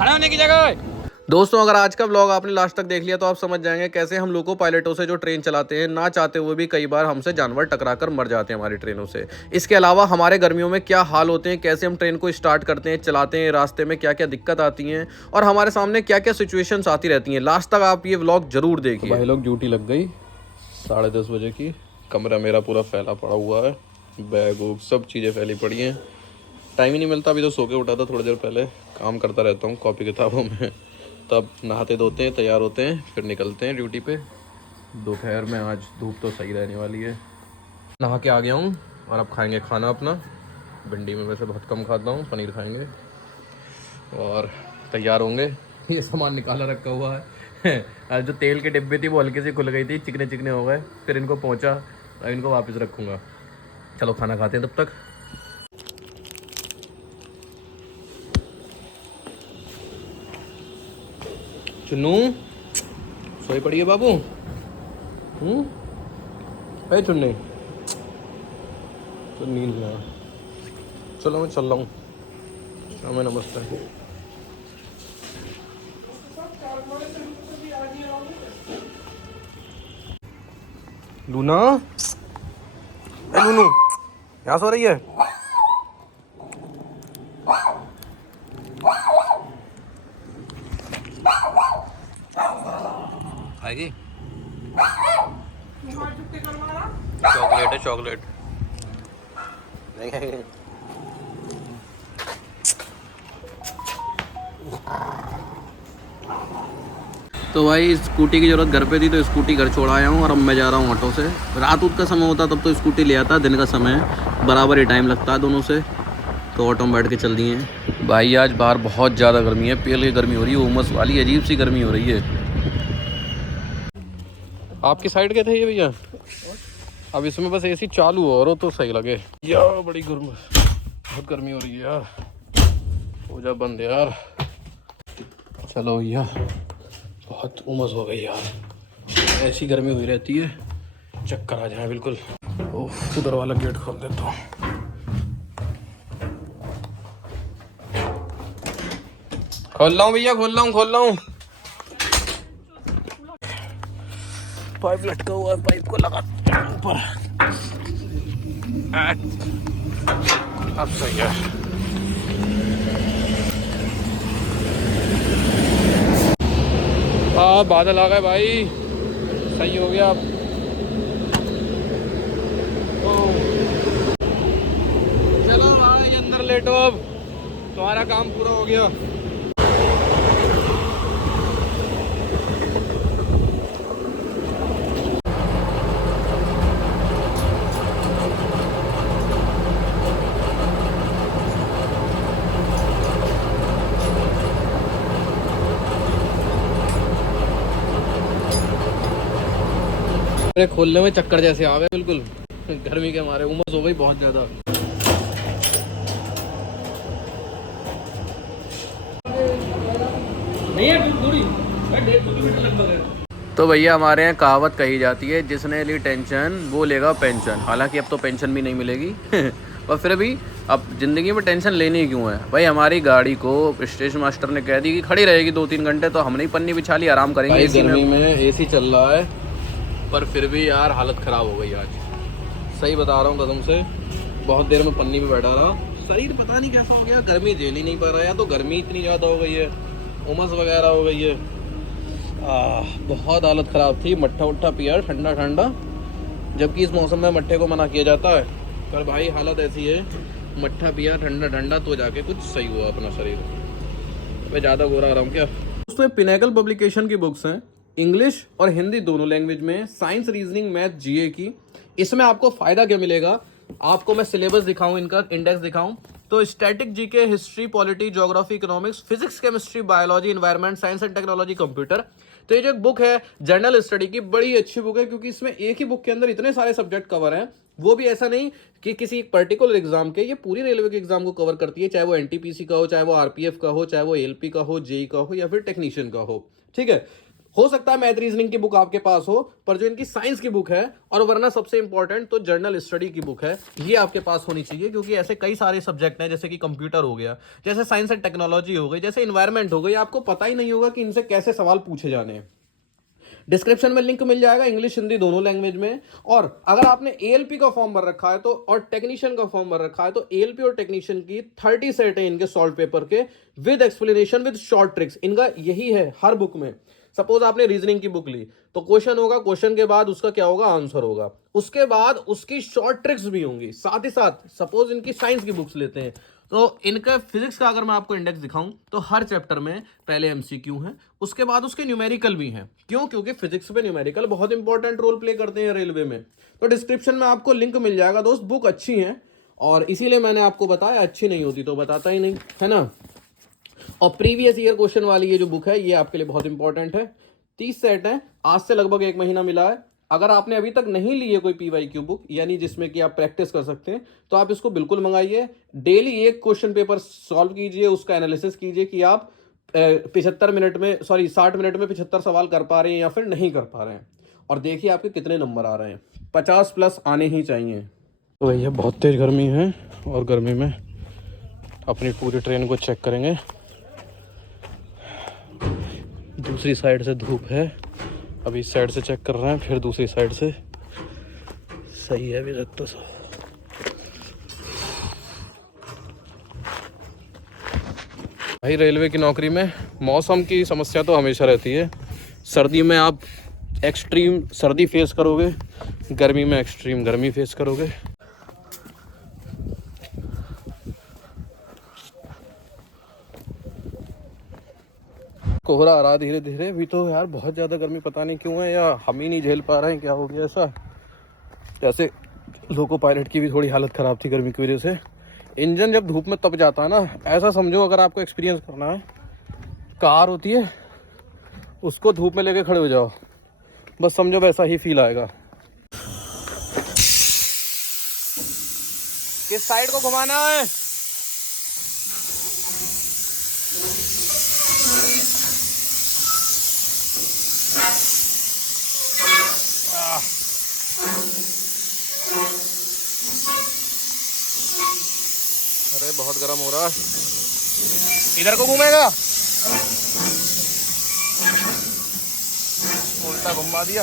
खड़ा होने की जगह। दोस्तों अगर आज का व्लॉग आपने लास्ट तक देख लिया तो आप समझ जाएंगे कैसे हम लोको पायलटों से जो ट्रेन चलाते हैं ना चाहते हुए भी कई बार हमसे जानवर टकराकर मर जाते हैं हमारी ट्रेनों से। इसके अलावा हमारे गर्मियों में क्या हाल होते हैं, कैसे हम ट्रेन को स्टार्ट करते हैं, चलाते हैं, रास्ते में क्या क्या दिक्कत आती हैं और हमारे सामने क्या क्या सिचुएशंस आती रहती हैं। लास्ट तक आप ये व्लॉग जरूर देखिए। भाई लोग ड्यूटी लग गई 10:30 बजे की। कमरा मेरा पूरा फैला पड़ा हुआ है, बैग वूग सब चीज़ें फैली पड़ी हैं। टाइम ही नहीं मिलता, अभी तो सो के उठा था थोड़ी देर पहले। काम करता रहता हूँ कॉपी किताबों में। तब नहाते धोते हैं, तैयार होते हैं, फिर निकलते हैं ड्यूटी पे। दोपहर में आज धूप तो सही रहने वाली है। नहा के आ गया हूँ और अब खाएंगे खाना अपना। भिंडी में वैसे बहुत कम खाता हूँ, पनीर खाएंगे और तैयार होंगे। ये सामान निकाला रखा हुआ है। जो तेल के डिब्बे थी वो हल्के से खुल गई थी, चिकने चिकने हो गए, फिर इनको पहुँचा, इनको वापस रखूँगा। चलो खाना खाते हैं तब तक। चुन्नू सोई पड़ी है बाबू। है चुन्नी तो नींद में। चलो मैं चल रहा हूँ। हमें नमस्ते। लूना, लूनू यहाँ सो रही है। आएगी चॉकलेट है, चॉकलेट नहीं है। तो भाई स्कूटी की ज़रूरत घर पे थी तो स्कूटी घर छोड़ आया हूँ और अब मैं जा रहा हूँ ऑटो से। रात उत का समय होता तब तो स्कूटी ले आता, दिन का समय है बराबर ही टाइम लगता है दोनों से, तो ऑटो में बैठ के चल दिए हैं। भाई आज बाहर बहुत ज़्यादा गर्मी है, पेल की गर्मी हो रही है, उमस वाली अजीब सी गर्मी हो रही है। आपकी साइड के थे ये भैया? अब इसमें बस एसी चालू हो और तो सही लगे यार। बड़ी गर्मी, बहुत गर्मी हो रही है यार। हो जा बंद यार। चलो भैया, बहुत उमस हो गई यार, ऐसी गर्मी हुई रहती है चक्कर आ जाए बिल्कुल। ओह उधर वाला गेट खोल देता हूँ। खोल रहा हूँ भैया, खोल रहा हूँ, खोल रहा हूँ। पाइप लटका हुआ है, पाइप को लगा ऊपर। अब सही है। हाँ बादल आ गए भाई, सही हो गया अब। चलो भाई अंदर लेटो, अब तुम्हारा काम पूरा हो गया। खोलने में चक्कर जैसे आ गए बिल्कुल, गर्मी के मारे उमस हो गई बहुत ज्यादा। तो भैया हमारे यहाँ कहावत कही जाती है, जिसने ली टेंशन वो लेगा पेंशन। हालांकि अब तो पेंशन भी नहीं मिलेगी और फिर भी अब ज़िंदगी में टेंशन लेनी क्यों है भाई। हमारी गाड़ी को स्टेशन मास्टर ने कह दी कि खड़ी रहेगी 2-3 घंटे, तो हमने ही पन्नी बिछा ली, आराम करेंगे। गर्मी में एसी चल रहा है पर फिर भी यार हालत ख़राब हो गई आज, सही बता रहा हूँ कसम से। बहुत देर में पन्नी में बैठा रहा, शरीर पता नहीं कैसा हो गया, गर्मी झेल ही नहीं पा रहा है। या तो गर्मी इतनी ज़्यादा हो गई है, उमस वगैरह हो गई है। बहुत हालत ख़राब थी। मट्ठा उट्ठा पिया ठंडा ठंडा, जबकि इस मौसम में मट्ठे को मना किया जाता है, पर भाई हालत ऐसी है, मट्ठा पिया ठंडा ठंडा तो जाके कुछ सही हुआ अपना शरीर। मैं ज़्यादा गोरा आ रहा हूँ क्या दोस्तों? पिनेकल पब्लिकेशन की बुक्स हैं, इंग्लिश और हिंदी दोनों लैंग्वेज में, साइंस, रीजनिंग, मैथ, जीए की। इसमें आपको फ़ायदा क्या मिलेगा? आपको मैं सिलेबस दिखाऊं, इनका इंडेक्स दिखाऊं तो static, GK, history, polity, geography, economics, physics, chemistry, biology, environment science and technology, computer. तो ये जो बुक है जनरल स्टडी की, बड़ी अच्छी बुक है, क्योंकि इसमें एक ही बुक के अंदर इतने सारे सब्जेक्ट कवर हैं। वो भी ऐसा नहीं कि किसी एक पर्टिकुलर एग्जाम के, ये पूरी रेलवे के एग्जाम को कवर करती है, चाहे वो एनटीपीसी का हो, चाहे वो आरपीएफ का हो, चाहे वो एलपी का हो, जेई का हो या फिर टेक्नीशियन का हो। ठीक है, हो सकता है मैथ रीजनिंग की बुक आपके पास हो, पर जो इनकी साइंस की बुक है और वरना सबसे इंपॉर्टेंट तो जर्नल स्टडी की बुक है, ये आपके पास होनी चाहिए। क्योंकि ऐसे कई सारे सब्जेक्ट हैं, जैसे कि कंप्यूटर हो गया, जैसे साइंस एंड टेक्नोलॉजी हो गई, जैसे इन्वायरमेंट हो गई, आपको पता ही नहीं होगा कि इनसे कैसे सवाल पूछे जाने हैं। डिस्क्रिप्शन में लिंक मिल जाएगा, इंग्लिश हिंदी दोनों लैंग्वेज में। और अगर आपने एएलपी का फॉर्म भर रखा है तो, और टेक्नीशियन का फॉर्म भर रखा है तो, एएलपी और टेक्नीशियन की 30 सेट है इनके सॉल्व पेपर के, with explanation with short tricks. इनका यही है हर बुक में। सपोज आपने रीजनिंग की बुक ली तो क्वेश्चन होगा, क्वेश्चन के बाद उसका क्या होगा, आंसर होगा, उसके बाद उसकी शॉर्ट ट्रिक्स भी होंगी साथ ही साथ। सपोज इनकी साइंस की बुक्स लेते हैं तो इनका फिजिक्स का अगर मैं आपको इंडेक्स दिखाऊं तो हर चैप्टर में पहले एमसीक्यू है, उसके बाद उसके न्यूमेरिकल भी हैं। क्यों? क्योंकि फिजिक्स में न्यूमेरिकल बहुत इंपॉर्टेंट रोल प्ले करते हैं रेलवे में। तो डिस्क्रिप्शन में आपको लिंक मिल जाएगा दोस्त। बुक अच्छी है और इसीलिए मैंने आपको बताया, अच्छी नहीं होती तो बताता ही नहीं, है ना। और प्रीवियस ईयर क्वेश्चन वाली ये जो बुक है ये आपके लिए बहुत इंपॉर्टेंट है। 30 सेट है, आज से लगभग 1 महीना मिला है। अगर आपने अभी तक नहीं ली है कोई पीवाईक्यू बुक, यानी जिसमें कि आप प्रैक्टिस कर सकते हैं, तो आप इसको बिल्कुल मंगाइए। डेली एक क्वेश्चन पेपर सॉल्व कीजिए, उसका एनालिसिस कीजिए कि आप 60 मिनट में 75 सवाल कर पा रहे हैं या फिर नहीं कर पा रहे हैं, और देखिए आपके कितने नंबर आ रहे हैं। 50 प्लस आने ही चाहिए। तो भैया बहुत तेज गर्मी है, और गर्मी में अपनी पूरी ट्रेन को चेक करेंगे। दूसरी साइड से धूप है, अभी इस साइड से चेक कर रहे हैं, फिर दूसरी साइड से। सही है अभी तक तो सब। भाई रेलवे की नौकरी में मौसम की समस्या तो हमेशा रहती है। सर्दी में आप एक्सट्रीम सर्दी फेस करोगे, गर्मी में एक्सट्रीम गर्मी फेस करोगे। कोहरा आ रहा धीरे धीरे। अभी तो यार बहुत ज़्यादा गर्मी, पता नहीं क्यों है, या हम ही नहीं झेल पा रहे हैं, क्या हो गया ऐसा। जैसे लोको पायलट की भी थोड़ी हालत ख़राब थी गर्मी की वजह से। इंजन जब धूप में तप जाता है ना, ऐसा समझो अगर आपको एक्सपीरियंस करना है, कार होती है उसको धूप में लेके खड़े हो जाओ, बस समझो वैसा ही फील आएगा। किस साइड को घुमाना है? अरे बहुत गर्म हो रहा है। इधर को घूमेगा, उल्टा घुमा दिया।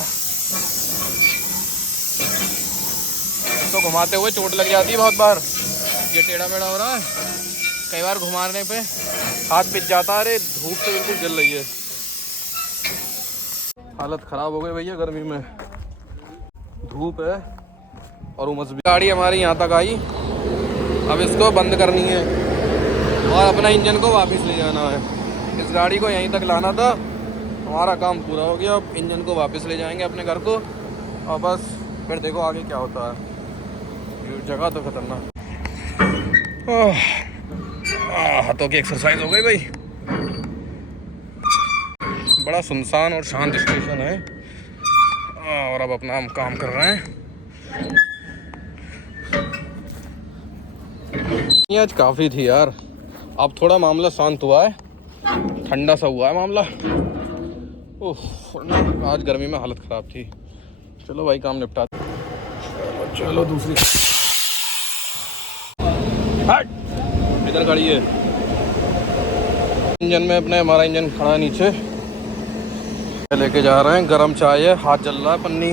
इसको घुमाते हुए चोट लग जाती है बहुत बार, ये टेढ़ा मेढ़ा हो रहा है, कई बार घुमाने पे हाथ पिच जाता है। अरे धूप से बिल्कुल जल रही है, हालत ख़राब हो गई भैया गर्मी में। धूप है और उमस भी। गाड़ी हमारी यहाँ तक आई, अब इसको बंद करनी है और अपना इंजन को वापस ले जाना है। इस गाड़ी को यहीं तक लाना था, हमारा काम पूरा हो गया। अब इंजन को वापस ले जाएंगे अपने घर को, और बस फिर देखो आगे क्या होता है। ये जगह तो खतरनाक। हाथों की एक्सरसाइज हो गई भाई। बड़ा सुनसान और शांत स्टेशन है, और अब अपना हम काम कर रहे हैं। ये आज काफ़ी थी यार, अब थोड़ा मामला शांत हुआ है, ठंडा सा हुआ है मामला। ओह आज गर्मी में हालत ख़राब थी। चलो भाई काम निपटा। चलो दूसरी हट, इधर खड़ी है। इंजन में अपने, हमारा इंजन खड़ा है नीचे, लेके जा रहे हैं। गरम चाय है, हाथ जल रहा है, पन्नी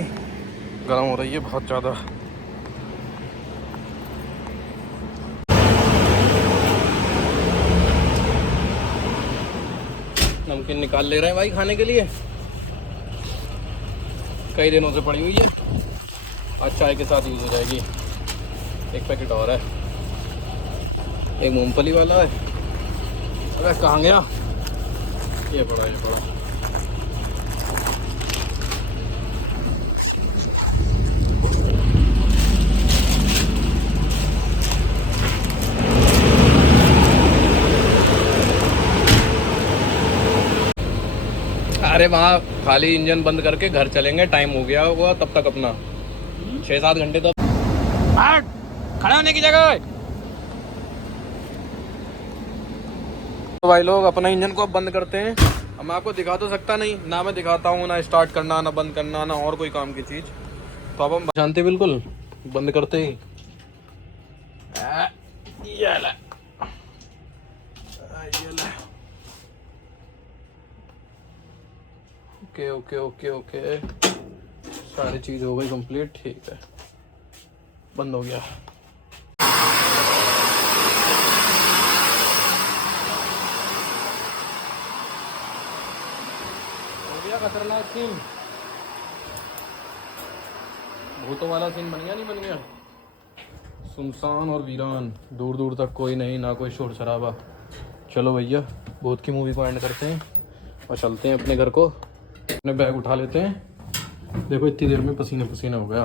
गरम हो रही है बहुत ज़्यादा। नमकीन निकाल ले रहे हैं भाई खाने के लिए, कई दिनों से पड़ी हुई है, आज चाय के साथ यूज़ हो जाएगी। एक पैकेट और है, एक मूंगफली वाला है। अरे कहाँ गया? ये पड़ा, ये पड़ा। अरे वहाँ खाली इंजन बंद करके घर चलेंगे, टाइम हो गया होगा तब तक अपना 6-7 घंटे तो। खड़ा होने की जगह है। तो भाई लोग अपना इंजन को अब बंद करते हैं। अब मैं आपको दिखा तो सकता नहीं ना, मैं दिखाता हूँ ना स्टार्ट करना ना बंद करना ना और कोई काम की चीज़। तो अब हम जानते बिल्कुल बंद करते ही ये ले, ये ले। ओके ओके ओके ओके, सारी चीज़ हो गई कंप्लीट, ठीक है, बंद हो गया। हो गया खतरनाक सीन, भूतों वाला सीन बन गया नहीं बन गया? सुनसान और वीरान, दूर दूर तक कोई नहीं, ना कोई शोर शराबा। चलो भैया भूत की मूवी को एंड करते हैं और चलते हैं अपने घर को, अपने बैग उठा लेते हैं। देखो इतनी देर में पसीने पसीने हो गया,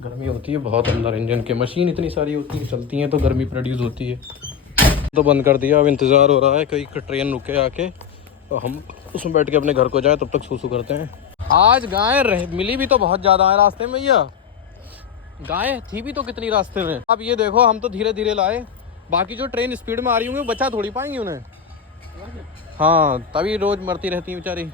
गर्मी होती है बहुत अंदर, इंजन के मशीन इतनी सारी होती है, चलती हैं तो गर्मी प्रोड्यूस होती है। तो बंद कर दिया, अब इंतज़ार हो रहा है कहीं ट्रेन रुके आके तो हम उसमें बैठ के अपने घर को जाए, तब तक सूसू करते हैं। आज गाय मिली भी तो बहुत ज़्यादा है रास्ते में भैया, गाय थी भी तो कितनी रास्ते में। अब ये देखो हम तो धीरे धीरे लाए, बाकी जो ट्रेन स्पीड में आ रही होंगी बचा थोड़ी पाएंगी उन्हें। हाँ तभी रोज मरती रहती है बेचारी।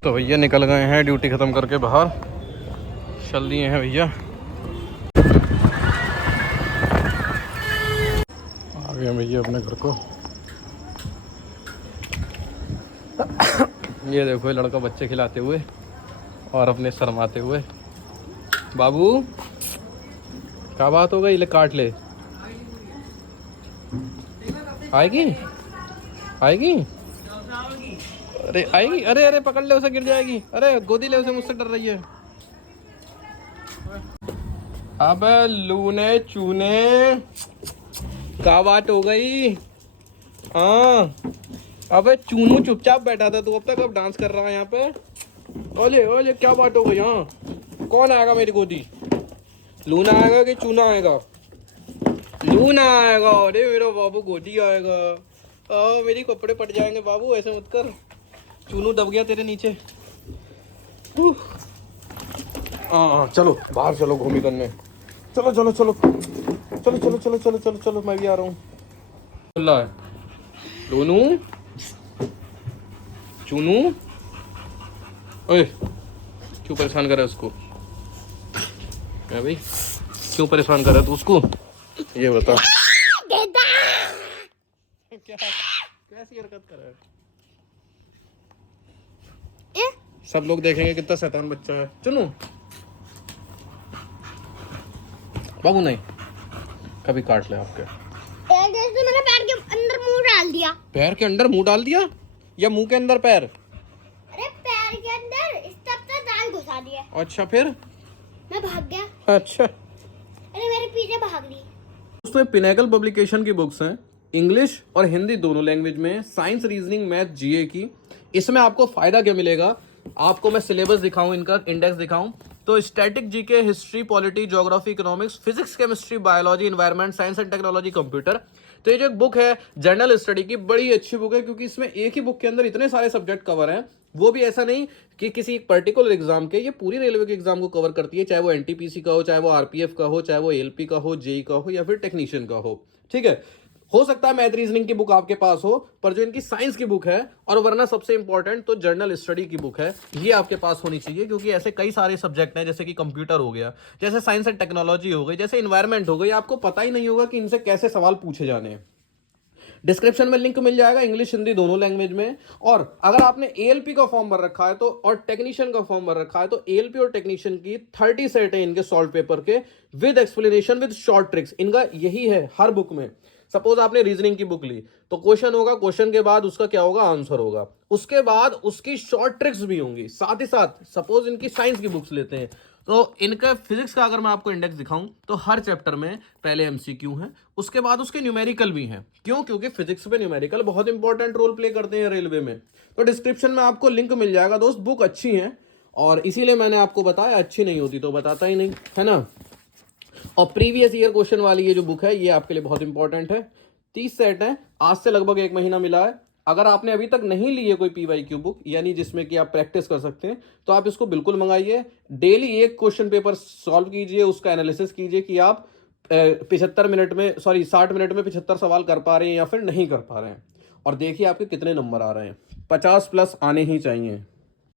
तो भैया निकल गए हैं ड्यूटी ख़त्म करके बाहर, चल दिए हैं भैया, आ गए भैया अपने घर को। ये देखो लड़का बच्चे खिलाते हुए और अपने शर्माते हुए। बाबू क्या बात हो गई, ले काट ले, आएगी आएगी, अरे आएगी, अरे अरे पकड़ ले उसे, गिर जाएगी, अरे गोदी ले उसे, मुझसे डर रही है। अब लूने चूने क्या बात हो गई? हाँ अबे चूनू चुपचाप बैठा था तू अब तक, अब डांस कर रहा है यहाँ पे। ओले ओले क्या बात हो गई? हाँ कौन आएगा मेरी गोदी? लूना आएगा कि चूना आएगा? लूना आएगा, अरे मेरा बाबू गोदी आएगा। मेरी कपड़े पट जाएंगे बाबू, ऐसे मत कर, चूनू दब गया तेरे नीचे। हाँ चलो बाहर चलो घूमी करने, चलो चलो चलो चलो चलो चलो चलो चलो चलो, मैं भी आ रहा हूँ। लोनू चूनू, ओए क्यों परेशान कर रहा है उसको? क्या भाई क्यों परेशान कर रहा है तू उसको, ये बता। क्या कैसी हरकत कर रहा है? सब लोग देखेंगे कितना शैतान बच्चा है। चुनू बाबू नहीं, कभी काट ले आपके। तो मैंने पैर के अंदर मुंह डाल दिया। पैर के अंदर मुंह डाल दिया या मुंह के अंदर पैर? अरे पैर के अंदर इस तब तक दाल घुसा दिया। अच्छा फिर? मैं भाग गया। अच्छा अरे मेरे पीछे भाग ली। दोस्तों पिनेकल पब्लिकेशन की बुक्स हैं, इंग्लिश और हिंदी दोनों लैंग्वेज में, साइंस रीजनिंग मैथ जीए की। इसमें आपको फायदा क्या मिलेगा, आपको मैं सिलेबस दिखाऊं, इनका इंडेक्स दिखाऊं तो static GK, history, polity, geography, economics, physics, chemistry, biology, environment science and technology, computer. तो ये जो बुक है जनरल स्टडी की, बड़ी अच्छी बुक है क्योंकि इसमें एक ही बुक के अंदर इतने सारे सब्जेक्ट कवर हैं, वो भी ऐसा नहीं कि किसी एक पर्टिकुलर एग्जाम के, ये पूरी रेलवे के एग्जाम को कवर करती है, चाहे वो एनटीपीसी का हो, चाहे वो आरपीएफ का हो, चाहे वो एलपी का हो, जेई का हो या फिर टेक्नीशियन का हो। ठीक है, हो सकता है मैथ रीजनिंग की बुक आपके पास हो, पर जो इनकी साइंस की बुक है और वरना सबसे इंपॉर्टेंट तो जर्नल स्टडी की बुक है, ये आपके पास होनी चाहिए क्योंकि ऐसे कई सारे सब्जेक्ट हैं, जैसे कि कंप्यूटर हो गया, जैसे साइंस एंड टेक्नोलॉजी हो गई, जैसे इन्वायरमेंट हो गई, आपको पता ही नहीं होगा कि इनसे कैसे सवाल पूछे जाने हैं। डिस्क्रिप्शन में लिंक मिल जाएगा, इंग्लिश हिंदी दोनों लैंग्वेज में। और अगर आपने एएलपी का फॉर्म भर रखा है तो, और टेक्नीशियन का फॉर्म भर रखा है तो एएलपी और टेक्नीशियन की 30 सेट है इनके सॉल्व पेपर के, with explanation with short tricks. इनका यही है हर बुक में। सपोज आपने रीजनिंग की बुक ली तो क्वेश्चन होगा, क्वेश्चन के बाद उसका क्या होगा, आंसर होगा, उसके बाद उसकी शॉर्ट ट्रिक्स भी होंगी साथ ही साथ। सपोज इनकी साइंस की बुक्स लेते हैं तो इनका फिजिक्स का अगर मैं आपको इंडेक्स दिखाऊं तो हर चैप्टर में पहले एमसीक्यू है, उसके बाद उसके न्यूमेरिकल भी हैं। क्यों? क्योंकि फिजिक्स में न्यूमेरिकल बहुत इंपॉर्टेंट रोल प्ले करते हैं रेलवे में। तो डिस्क्रिप्शन में आपको लिंक मिल जाएगा दोस्त, बुक अच्छी है और इसीलिए मैंने आपको बताया, अच्छी नहीं होती तो बताता ही नहीं, है ना। और प्रीवियस ईयर क्वेश्चन वाली ये जो बुक है ये आपके लिए बहुत इंपॉर्टेंट है। 30 सेट है, आज से लगभग 1 महीना मिला है, अगर आपने अभी तक नहीं ली है कोई PYQ बुक, यानी जिसमें कि आप प्रैक्टिस कर सकते हैं, तो आप इसको बिल्कुल मंगाइए। डेली एक क्वेश्चन पेपर सॉल्व कीजिए, उसका एनालिसिस कीजिए कि आप 60 मिनट में 75 सवाल कर पा रहे हैं या फिर नहीं कर पा रहे हैं, और देखिए आपके कितने नंबर आ रहे हैं। 50 प्लस आने ही चाहिए।